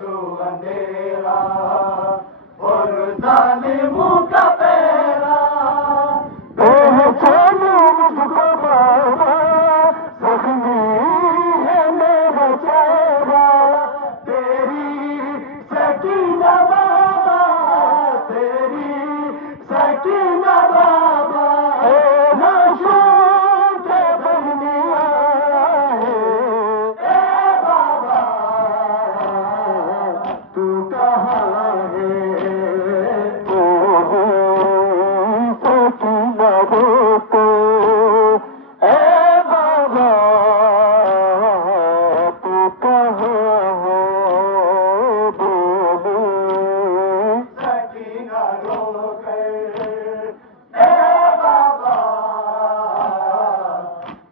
सू अंधेरा और जालिमों का पहरा पहचानो मुझको बाबा जख्मी है मेरा चेहरा तेरी सकीना बाबा तेरी सकीना बाबा नाशों के बनने आया है ए बाबा तू कहाँ है सकीना को ए बाबा तू कहाँ है बोलो सकीना रो कर ए बाबा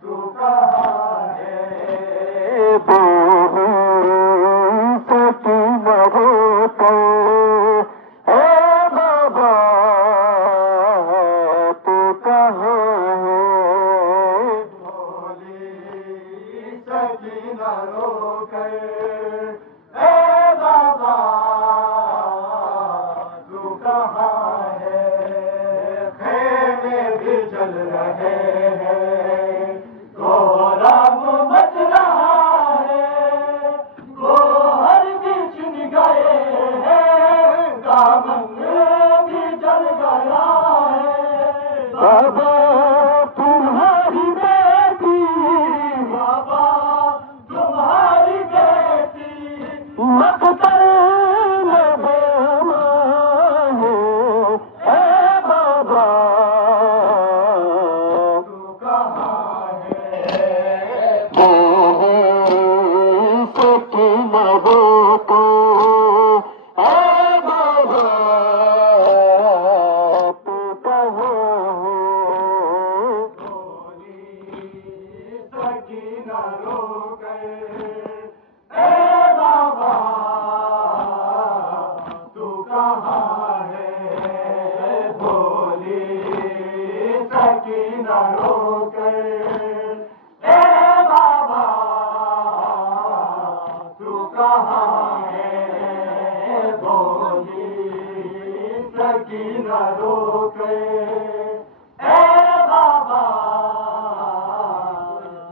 तू कहाँ है बोलो सकीना रो कर ए बाबा तू कहाँ है भोली सकीना रो कर ए बाबा तू कहाँ है खेमे भी जल रहे हैं कोहराम मच रहा है गोहर भी छिन गए हैं दामन भी जल गया है बाबा तुम्हारी बेटी बाबा तुम्हारी बेटी मकतल में बेमा है ए बाबा तू कहाँ है सकीना रो को ए बाबा तू कहाँ है भोली सकीना रो कर ए बाबा तू कहाँ है भोली सकीना रो कर ए बाबा तू कहाँ है भोली सकीना रो कर ए बाबा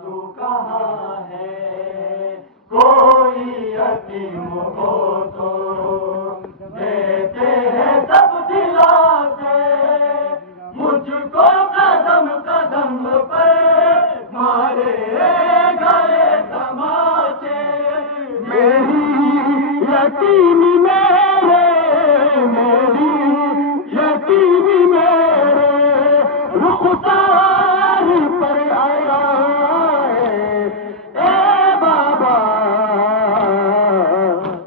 तू कहाँ है कोई यतीम हो तो देते हैं सब दिला से मुझको कदम कदम पर मारे गए तमाचे मेरी यतीमी मेरी यतीमी मेरे रुखसार पर आया है ए बाबा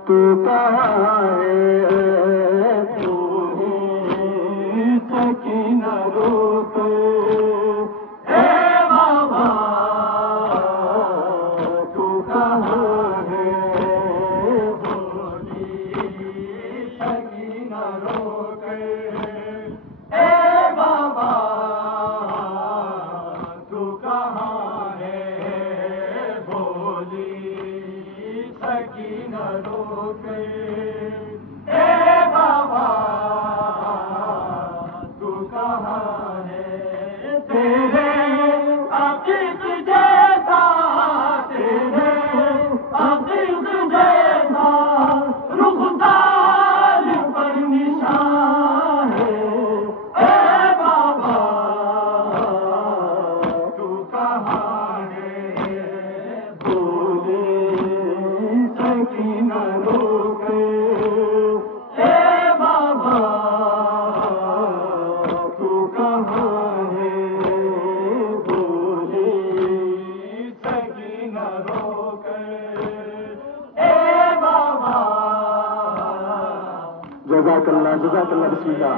तू कहाँ है तू ही सकीना रो ए बाबा तू कहाँ है भोली सकीना रो ए बाबा तू कहाँ है भोली सकीना रो ए बाबा तू कहाँ है तेरे अकीद जैसा तेरे अकीद जैसा रुखसार पर निशान है ए बाबा तू कहाँ है भोली सकीना रो ए बाबा तू कहाँ है भोली सकीना रो ए बाबा जज़ाकल्लाह बिस्मिल्लाह।